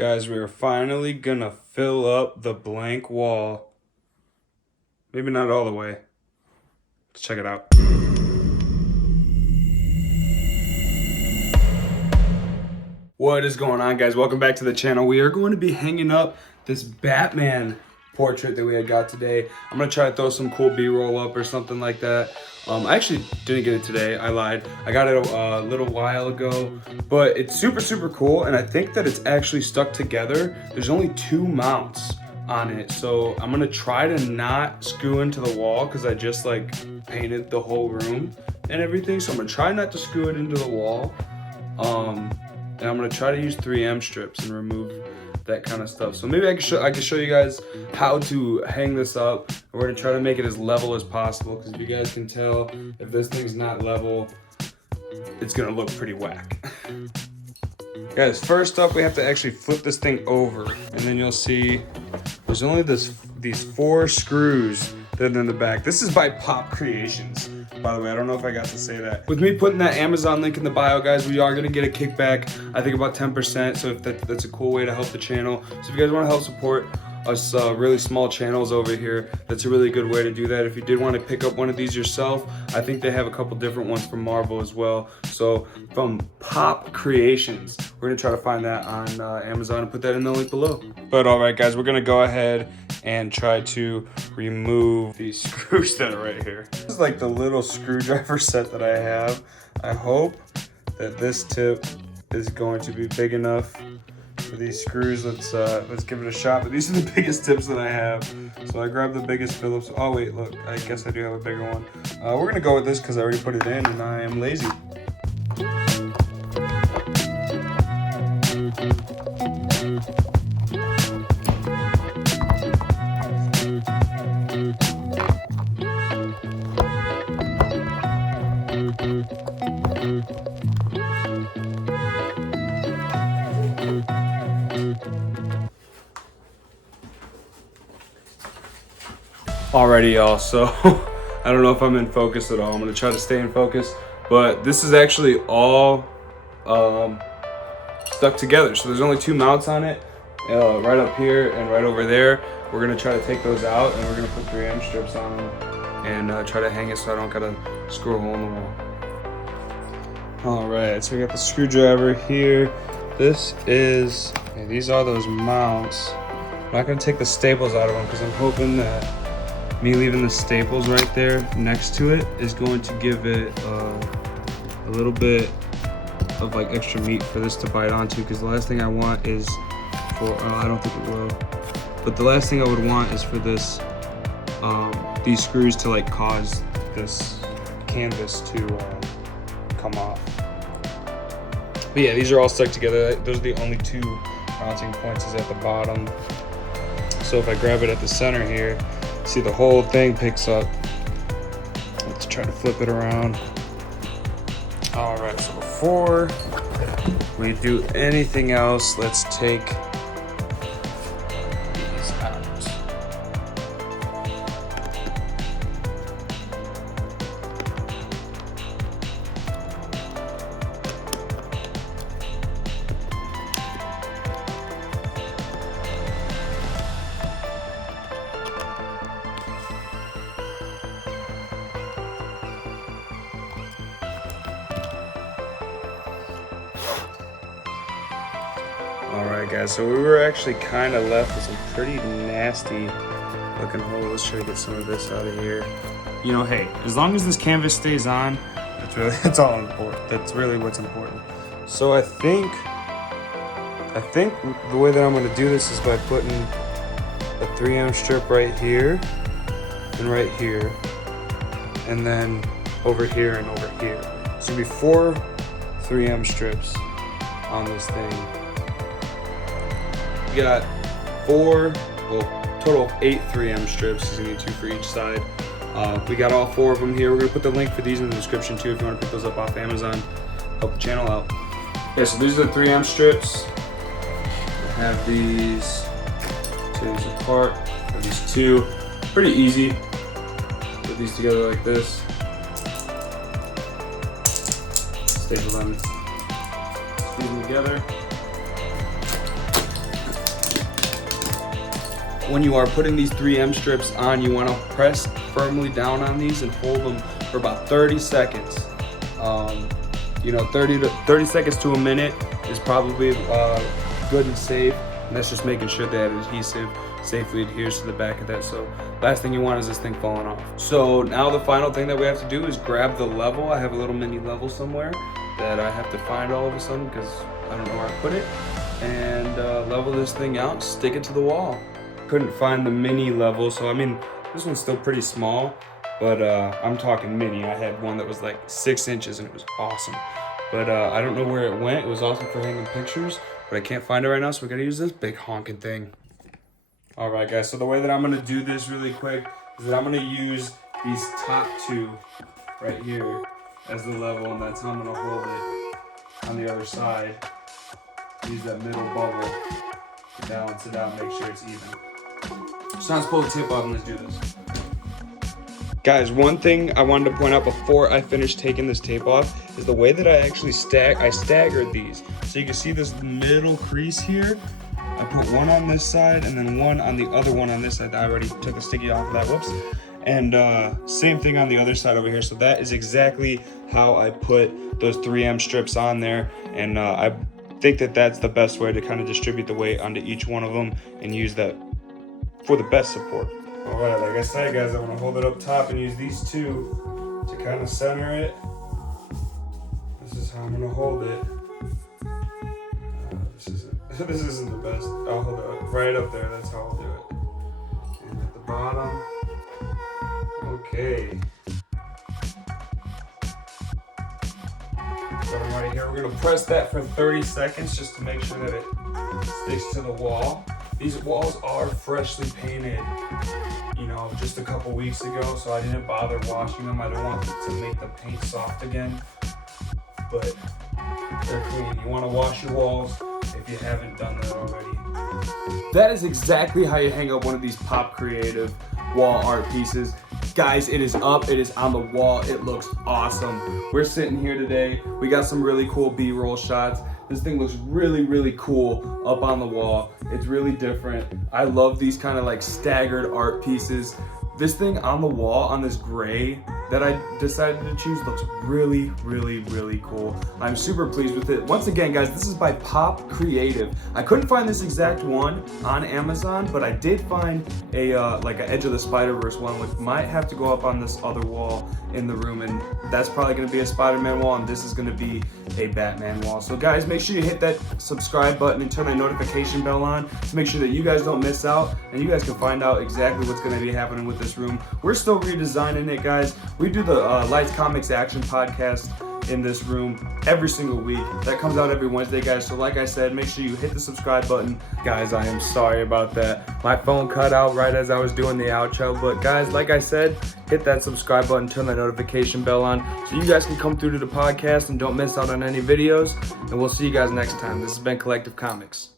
Guys, we are finally gonna fill up the blank wall. Maybe not all the way. Let's check it out. What is going on, guys? Welcome back to the channel. We are going to be hanging up this Batman portrait that we had got today. I'm gonna try to throw some cool B-roll up or something like that. I actually didn't get it today. I lied. I got it a little while ago, but it's super cool, and I think that it's actually stuck together. There's only 2 mounts on it, so I'm gonna try to not screw into the wall because I just like painted the whole room and everything. So I'm gonna try not to screw it into the wall. And I'm gonna try to use 3M strips and remove that kind of stuff. So maybe I can show you guys how to hang this up. And we're gonna try to make it as level as possible, because if you guys can tell, if this thing's not level, it's gonna look pretty whack. Guys, first up, we have to actually flip this thing over, and then you'll see there's only these 4 screws that are in the back. This is by Pop Creations, by the way. I don't know if I got to say that. With me putting that Amazon link in the bio, guys, we are gonna get a kickback, I think about 10%, so if that's a cool way to help the channel. So if you guys wanna help support us really small channels over here, that's a really good way to do that. If you did want to pick up one of these yourself, I think they have a couple different ones from Marvel as well. So from Pop Creations, we're gonna try to find that on Amazon and put that in the link below. But all right, guys, we're gonna go ahead and try to remove these screws that are right here. This is like the little screwdriver set that I have. I hope that this tip is going to be big enough for these screws. Let's give it a shot. But these are the biggest tips that I have. So I grabbed the biggest Phillips. Oh wait, look, I guess I do have a bigger one. We're gonna go with this because I already put it in and I am lazy. Alrighty, y'all, so I don't know if I'm in focus at all. I'm gonna try to stay in focus, but this is actually all stuck together. So there's only 2 mounts on it, right up here and right over there. We're gonna try to take those out, and we're gonna put 3M strips on them and try to hang it so I don't gotta screw a hole in the wall. Alright, so we got the screwdriver here. These are those mounts. I'm not gonna take the staples out of them because I'm hoping that me leaving the staples right there next to it is going to give it a little bit of like extra meat for this to bite onto, because the last thing I want is for, I don't think it will, but the last thing I would want is for this, these screws to like cause this canvas to come off. But yeah, these are all stuck together. Those are the only 2 mounting points is at the bottom. So if I grab it at the center here, see the whole thing picks up. Let's try to flip it around. All right, so before we do anything else, let's take these out. Alright guys, so we were actually kind of left with some pretty nasty looking holes. Let's try to get some of this out of here. You know, hey, as long as this canvas stays on, that's all important. That's really what's important. So I think the way that I'm going to do this is by putting a 3M strip right here and right here, and then over here and over here. So it'll be 4 3M strips on this thing. We got 4, well, total of 8 3M strips, because you need 2 for each side. We got all 4 of them here. We're gonna put the link for these in the description too if you want to pick those up off Amazon. Help the channel out. Yeah, so these are the 3M strips. I have these, take these apart. I have these 2. Pretty easy. Put these together like this. Staple them. Squeeze them together. when you are putting these 3M strips on, you want to press firmly down on these and hold them for about 30 seconds. 30 seconds to a minute is probably good and safe. And that's just making sure that adhesive safely adheres to the back of that. So last thing you want is this thing falling off. So now the final thing that we have to do is grab the level. I have a little mini level somewhere that I have to find all of a sudden because I don't know where I put it. And level this thing out, stick it to the wall. Couldn't find the mini level, so I mean, this one's still pretty small, but I'm talking mini. I had one that was like 6 inches and it was awesome. But I don't know where it went. It was awesome for hanging pictures, but I can't find it right now, so we gotta use this big honking thing. All right, guys, so the way that I'm gonna do this really quick is that I'm gonna use these top two right here as the level, and that's how I'm gonna hold it on the other side. Use that middle bubble to balance it out, make sure it's even. So let's pull the tip off and let's do this. Guys, one thing I wanted to point out before I finish taking this tape off is the way that I actually staggered these. So you can see this middle crease here. I put one on this side and then one on the other one on this side. I already took a sticky off of that, whoops. And same thing on the other side over here. So that is exactly how I put those 3M strips on there. And I think that that's the best way to kind of distribute the weight onto each one of them and use that for the best support. All right, like I said, guys, I'm gonna hold it up top and use these two to kind of center it. This is how I'm gonna hold it. This isn't the best. I'll hold it up, right up there. That's how I'll do it. And at the bottom. Okay. So right here, we're gonna press that for 30 seconds just to make sure that it sticks to the wall. These walls are freshly painted, just a couple weeks ago, so I didn't bother washing them. I don't want to make the paint soft again, but they're clean. You want to wash your walls if you haven't done that already. That is exactly how you hang up one of these Pop Creative wall art pieces. Guys, it is up, it is on the wall, it looks awesome. We're sitting here today, we got some really cool B-roll shots. This thing looks really, really cool up on the wall. It's really different. I love these kind of like staggered art pieces. This thing on the wall, on this gray that I decided to choose, looks really, really, really cool. I'm super pleased with it. Once again, guys, this is by Pop Creative. I couldn't find this exact one on Amazon, but I did find a like an Edge of the Spider-Verse one, which might have to go up on this other wall in the room, and that's probably gonna be a Spider-Man wall, and this is gonna be a Batman wall. So guys, make sure you hit that subscribe button and turn that notification bell on to make sure that you guys don't miss out, and you guys can find out exactly what's gonna be happening with this room. We're still redesigning it, guys. We do the Lights Comics Action podcast in this room every single week. That comes out every Wednesday, guys. So like I said, make sure you hit the subscribe button. Guys, I am sorry about that. My phone cut out right as I was doing the outro. But guys, like I said, hit that subscribe button, turn that notification bell on so you guys can come through to the podcast and don't miss out on any videos. And we'll see you guys next time. This has been Collective Comics.